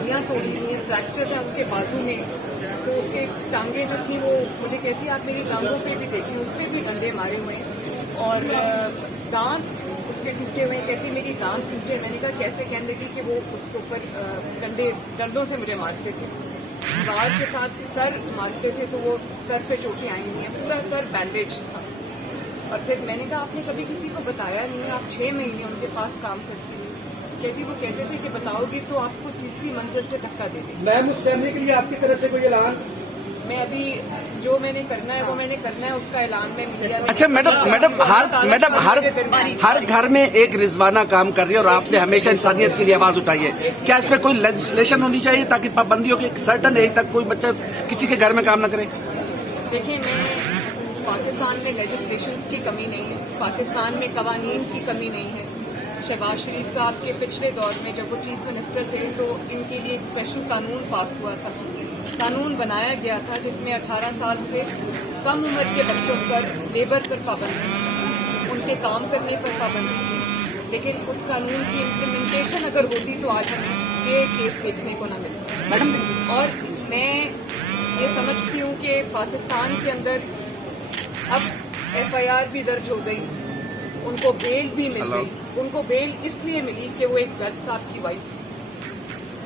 हड्डियां तोड़ी हुई हैं, फ्रैक्चर्स हैं उसके बाजू में। तो उसके टांगे जो थी वो मुझे कहती आप मेरी टांगों पे भी देखें, उस पर भी डंडे मारे हुए हैं और दांत उसके टूटे हुए हैं। कहती मेरी दांत टूटे। मैंने कहा कैसे? कहने लगी कि वो उसके ऊपर डंडों से मुझे मारते थे, बार के साथ सर मारते थे, तो वो सर पे चोटें आई हुई हैं, पूरा सर बैंडेज था। और फिर मैंने कहा आपने कभी किसी को बताया नहीं है, आप 6 महीने उनके पास काम करती हुई। कहती वो कहते थे कि बताओगी तो आपको तीसरी मंजिल से धक्का दे देंगे। मैम उस फैमिली के लिए आपकी तरफ से कोई ऐलान? मैं अभी जो मैंने करना है वो मैंने करना है, उसका ऐलान मैं मीडिया में। अच्छा मैडम हर घर में एक रिजवाना काम कर रही है और आपने हमेशा इंसानियत के लिए आवाज उठाई है। क्या इस पे कोई लेजिस्लेशन होनी चाहिए ताकि पाबंदियों के एक सर्टन एज तक कोई बच्चा किसी के घर में काम न करे? देखिए, पाकिस्तान में लेजिस्लेशंस की कमी नहीं है, पाकिस्तान में कवानीन की कमी नहीं है। शहबाज शरीफ साहब के पिछले दौर में जब वो चीफ मिनिस्टर थे तो इनके लिए एक स्पेशल कानून पास हुआ था, कानून बनाया गया था जिसमें 18 साल से कम उम्र के बच्चों पर लेबर पर पाबंदी, उनके काम करने पर पाबंदी थी। लेकिन उस कानून की इम्प्लीमेंटेशन अगर होती तो आज हमें ये केस देखने को न मिलता। मैडम, और मैं ये समझती हूँ कि पाकिस्तान के अंदर अब FIR भी दर्ज हो गई, उनको बेल भी मिल गई। उनको बेल इसलिए मिली कि वो एक जज साहब की वाइफ थी।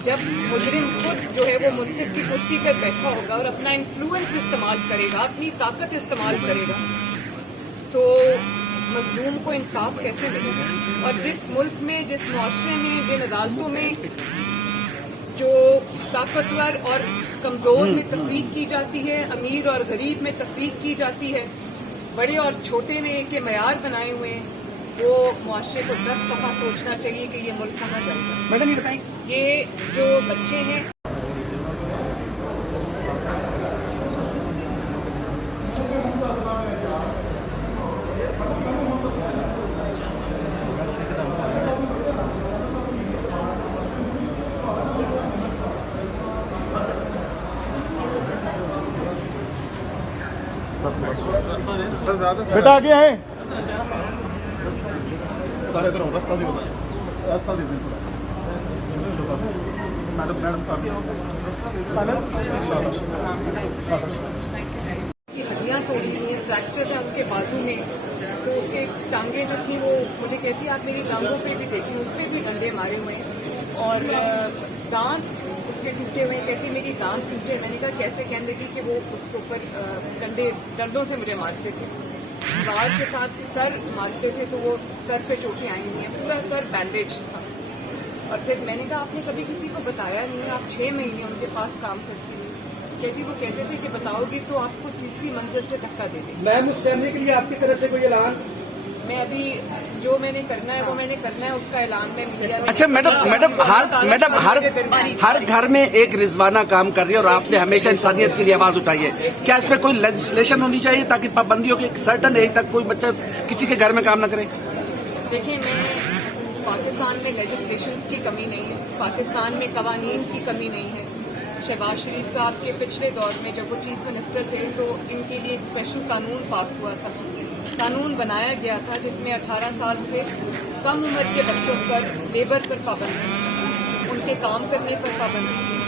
जब मुजरिम खुद जो है वो मुंसिफ की कुर्सी पर बैठा होगा और अपना इन्फ्लुएंस इस्तेमाल करेगा, अपनी ताकत इस्तेमाल करेगा, तो मजलूम को इंसाफ कैसे मिलेगा? और जिस मुल्क में, जिस मुआशरे में, जिन अदालतों में जो ताकतवर और कमजोर में तफरीक की जाती है, अमीर और गरीब में तफरीक की जाती है, बड़े और छोटे में के मयार बनाए हुए हैं, वो मुआशरे को 10 दफा सोचना चाहिए कि ये मुल्क कहाँ जाएगा। मैडम ये बताएं, ये जो बच्चे हैं बेटा आगे है रास्ता दे दें मैडम साहब की हड्डियां तोड़ी हुई हैं, फ्रैक्चर्स हैं उसके बाजू में। तो उसके टांगे जो थी वो मुझे कहती आप मेरी टांगों पे भी देखें, उस पर भी डंडे मारे हुए हैं और दांत उसके टूटे हुए हैं। कहती मेरी दांत टूटे। मैंने कहा कैसे? कहने लगी कि वो उसके ऊपर डंडों से मुझे मारते थे, बार के साथ सर मारते थे, तो वो सर पे चोटें आई हुई हैं, पूरा सर बैंडेज था। और फिर मैंने कहा आपने कभी किसी को बताया नहीं है, आप 6 महीने उनके पास काम करती हुई। कहती वो कहते थे कि बताओगी तो आपको तीसरी मंजिल से धक्का दे देंगे। मैम उस फैमिली के लिए आपकी तरफ से कोई ऐलान? मैं अभी जो मैंने करना है वो मैंने करना है, उसका ऐलान मैं मीडिया में। अच्छा मैडम हर घर में एक रिजवाना काम कर रही है और आपने हमेशा इंसानियत के लिए आवाज उठाई है। क्या इस पे कोई लेजिस्लेशन होनी चाहिए ताकि पाबंदियों के एक सर्टन एज तक कोई बच्चा किसी के घर में काम न करे? देखिए, पाकिस्तान में लेजिस्लेशंस की कमी नहीं है, पाकिस्तान में कवानीन की कमी नहीं है। शहबाज शरीफ साहब के पिछले दौर में जब वो चीफ मिनिस्टर थे तो इनके लिए एक स्पेशल कानून पास हुआ था, कानून बनाया गया था जिसमें 18 साल से कम उम्र के बच्चों पर लेबर पर पाबंदी, उनके काम करने पर पाबंदी थी।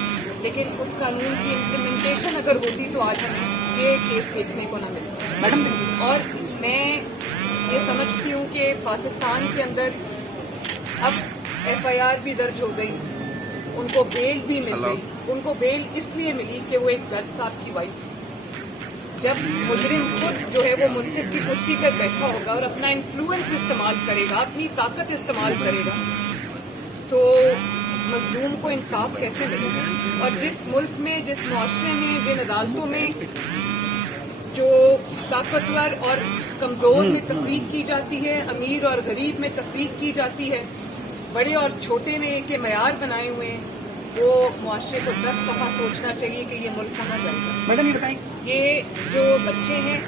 लेकिन उस कानून की इम्प्लीमेंटेशन अगर होती तो आज हमें ये केस देखने को न मिलता। मैडम, और मैं ये समझती हूँ कि पाकिस्तान के अंदर अब FIR भी दर्ज हो गई, उनको बेल भी मिल गई। उनको बेल इसलिए मिली कि वो एक जज साहब की वाइफ थी। जब मुजरिम खुद जो है वो मुंसिफ की कुर्सी पर बैठा होगा और अपना इन्फ्लुएंस इस्तेमाल करेगा, अपनी ताकत इस्तेमाल करेगा, तो मजलूम को इंसाफ कैसे मिलेगा? और जिस मुल्क में, जिस मुआशरे में, जिन अदालतों में जो ताकतवर और कमजोर में तफरीक की जाती है, अमीर और गरीब में तफरीक की जाती है, बड़े और छोटे में के मयार बनाए हुए हैं, वो मुआशरे को 10 दफा सोचना चाहिए कि ये मुल्क कहाँ जाएगा। मैडम ये बताएं, ये जो बच्चे हैं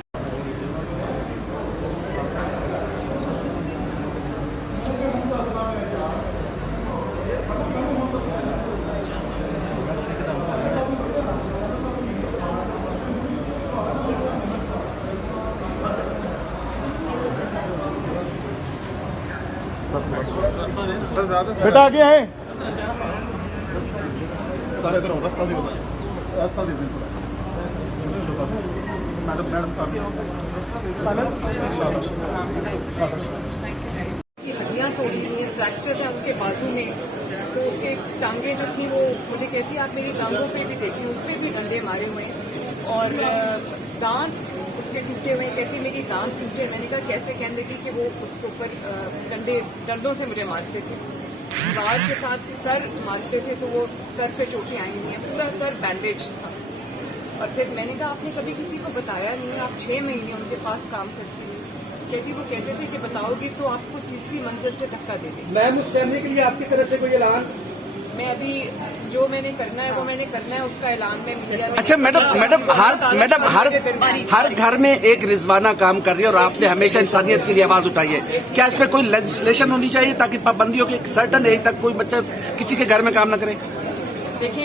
बेटा आगे है सर इधर रास्ता दे दें थोड़ा मैडम साहब की हड्डियां तोड़ी हुई हैं, फ्रैक्चर्स हैं उसके बाजू में, तो उसके टांगे जो थी वो मुझे कहती आप मेरी टांगों पे भी देखिए, उस पर भी डंडे मारे हुए हैं और दांत उसके टूटे हुए हैं। कहती मेरी दांत टूटे। मैंने कहा कैसे? कहने लगी कि वो उसके ऊपर डंडों से मुझे मारते थे, बाल के साथ सर मारते थे, तो वो सर पे चोटें आई हुई हैं, पूरा सर बैंडेज था। और फिर मैंने कहा आपने कभी किसी को बताया नहीं, आप 6 महीने उनके पास काम करती हुई। कहती वो कहते थे कि बताओगी तो आपको तीसरी मंजिल से धक्का दे देगी। मैम उस फैमिली के लिए आपकी तरफ से कोई ऐलान? मैं अभी जो मैंने करना है वो मैंने करना है, उसका ऐलान मैं मीडिया में। अच्छा मैडम हर घर में एक रिजवाना काम कर रही है और आपने हमेशा इंसानियत के लिए आवाज उठाई है। क्या इस पे कोई लेजिस्लेशन होनी चाहिए ताकि पाबंदियों के एक सर्टन एज तक कोई बच्चा किसी के घर में काम न करे? देखिए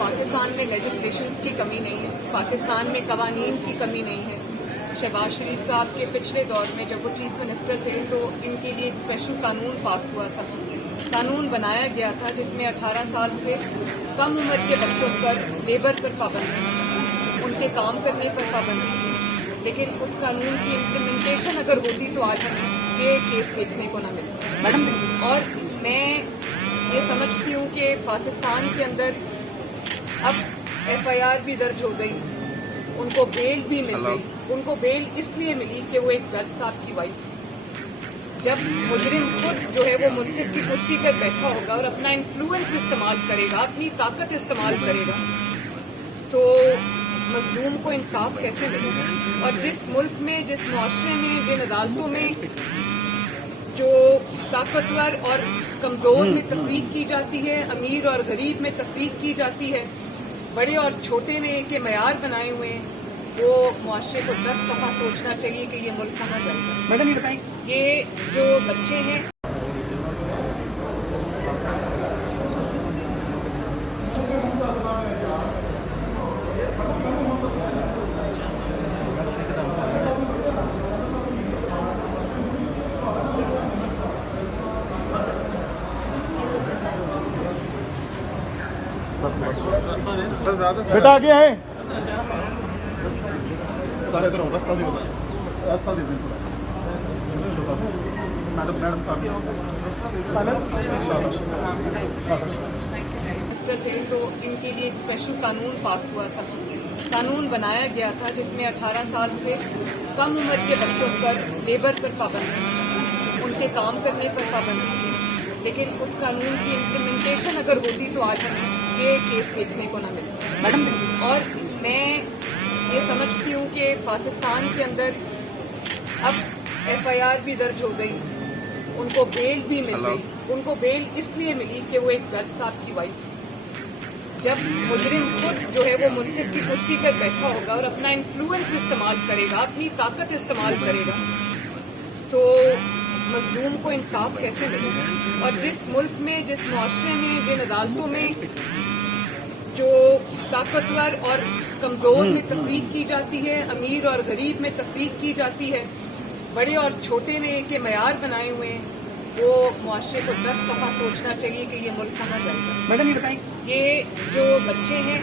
पाकिस्तान में लेजिस्लेशंस की कमी नहीं है, पाकिस्तान में कवानीन की कमी नहीं है। शहबाज शरीफ साहब के पिछले दौर में जब वो चीफ मिनिस्टर थे तो इनके लिए एक स्पेशल कानून पास हुआ था, कानून बनाया गया था जिसमें 18 साल से कम उम्र के बच्चों पर लेबर पर पाबंदी, उनके काम करने पर पाबंदी। लेकिन उस कानून की इम्प्लीमेंटेशन अगर होती तो आज हमें ये केस देखने को न मिलता। मैडम और मैं ये समझती हूँ कि पाकिस्तान के अंदर अब FIR भी दर्ज हो गई, उनको बेल भी मिल गई। उनको बेल इसलिए मिली कि वो एक जज साहब की वाइफ थी। जब मुजरिम खुद जो है वो मुनसिफ की कुर्सी पर बैठा होगा और अपना इन्फ्लुएंस इस्तेमाल करेगा, अपनी ताकत इस्तेमाल करेगा, तो मजलूम को इंसाफ कैसे मिलेगा? और जिस मुल्क में, जिस मुआशरे में, जिन अदालतों में जो ताकतवर और कमजोर में तफरीक की जाती है, अमीर और गरीब में तफरीक की जाती है, बड़े और छोटे में के मयार बनाए हुए हैं, वो मुआशरे को 10 दफा सोचना चाहिए कि ये मुल्क कहाँ जाएगा। मैडम ये बताएं, ये जो बच्चे हैं सर ज्यादा बेटा आगे आए। सर इधर रास्ता दे दें थोड़ा मैडम साहब मिनिस्टर थे तो इनके लिए एक स्पेशल कानून पास हुआ था, कानून बनाया गया था जिसमें 18 साल से कम उम्र के बच्चों पर लेबर पर पाबंदी, उनके काम करने पर पाबंदी। लेकिन उस कानून की इम्प्लीमेंटेशन अगर होती तो आज हमें ये केस देखने को न मिलता। मैडम और मैं ये समझती हूँ कि पाकिस्तान के अंदर अब FIR भी दर्ज हो गई, उनको बेल भी मिल गई। उनको बेल इसलिए मिली कि वो एक जज साहब की वाइफ थी। जब मुजरिम खुद जो है वो मुनसिफ की कुर्सी पर बैठा होगा और अपना इन्फ्लुएंस इस्तेमाल करेगा, अपनी ताकत इस्तेमाल करेगा, तो मजलूम को इंसाफ कैसे मिलेगा? और जिस मुल्क में, जिस मुआशरे में, जिन अदालतों में जो ताकतवर और कमजोर में तफरीक की जाती है, अमीर और गरीब में तफरीक की जाती है, बड़े और छोटे में के मयार बनाए हुए हैं, वो मुआशरे को 10 दफा सोचना चाहिए कि ये मुल्क कहाँ जाएगा। मैडम ये बताएं, ये जो बच्चे हैं